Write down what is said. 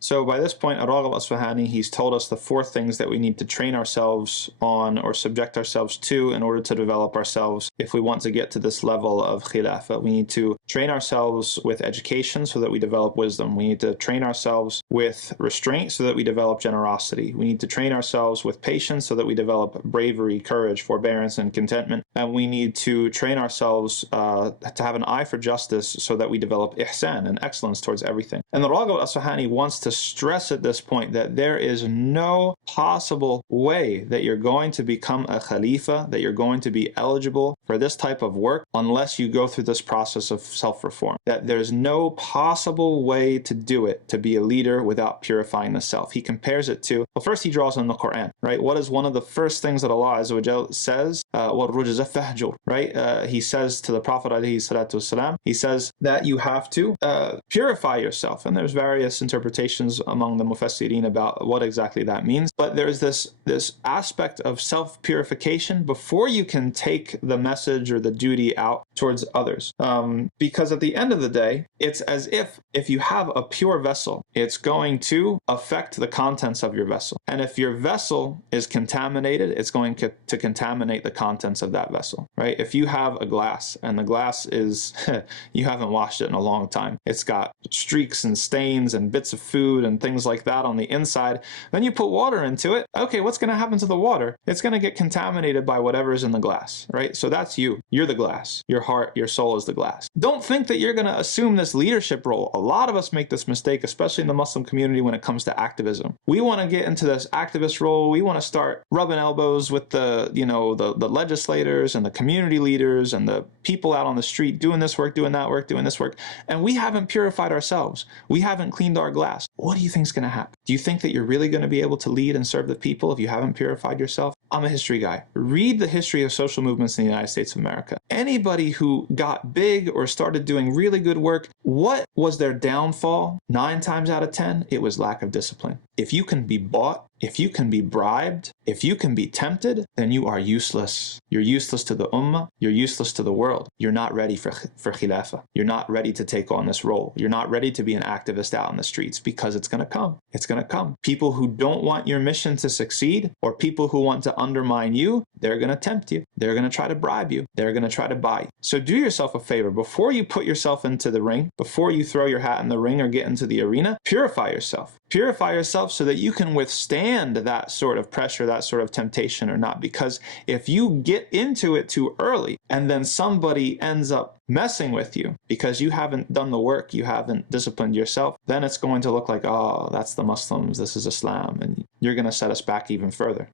So by this point, al-Raghib al-Isfahani, he's told us the 4 things that we need to train ourselves on or subject ourselves to in order to develop ourselves if we want to get to this level of khilafah. We need to train ourselves with education so that we develop wisdom. We need to train ourselves with restraint so that we develop generosity. We need to train ourselves with patience so that we develop bravery, courage, forbearance, and contentment. And we need to train ourselves to have an eye for justice so that we develop ihsan and excellence towards everything. And the Raghib al-Isfahani wants to stress at this point that there is no possible way that you're going to become a khalifa, that you're going to be eligible for this type of work unless you go through this process of self-reform. That there's no possible way to do it, to be a leader without purifying the self. He compares it to, well, first he draws on the Quran, right? What is one of the first things that Allah Azza wa Jal says? Right? He says to the Prophet alayhi salatu wasalam, he says that you have to purify yourself. And there's various interpretations among the mufassirin about what exactly that means. But there's this aspect of self-purification before you can take the message or the duty out towards others. Because at the end of the day, it's as if you have a pure vessel, it's going to affect the contents of your vessel. And if your vessel is contaminated, it's going to contaminate the contents of that vessel, right? If you have a glass and the glass is, you haven't washed it in a long time, it's got streaks and stains and bits of food and things like that on the inside, then you put water into it. Okay, what's going to happen to the water? It's going to get contaminated by whatever is in the glass, right? So that's you. You're the glass. Your heart, your soul is the glass. Don't think that you're going to assume this leadership role. A lot of us make this mistake, especially in the Muslim community when it comes to activism. We want to get into this activist role. We want to start rubbing elbows with the legislators and the community leaders and the people out on the street doing this work, doing that work, doing this work. And we haven't purified ourselves. We haven't cleaned our glass. What do you think is going to happen? Do you think that you're really going to be able to lead and serve the people if you haven't purified yourself? I'm a history guy. Read the history of social movements in the United States of America. Anybody who got big or started doing really good work, what was their downfall? 9 times out of 10, it was lack of discipline. If you can be bought, if you can be bribed, if you can be tempted, then you are useless. You're useless to the ummah. You're useless to the world. You're not ready for khilafah. You're not ready to take on this role. You're not ready to be an activist out in the streets because it's going to come. It's going to come. People who don't want your mission to succeed or people who want to undermine you, they're going to tempt you. They're going to try to bribe you. They're going to try to buy you. So do yourself a favor. Before you put yourself into the ring, before you throw your hat in the ring or get into the arena, purify yourself. Purify yourself so that you can withstand that sort of pressure, that sort of temptation or not. Because if you get into it too early and then somebody ends up messing with you because you haven't done the work, you haven't disciplined yourself, then it's going to look like, oh, that's the Muslims, this is Islam, and you're going to set us back even further.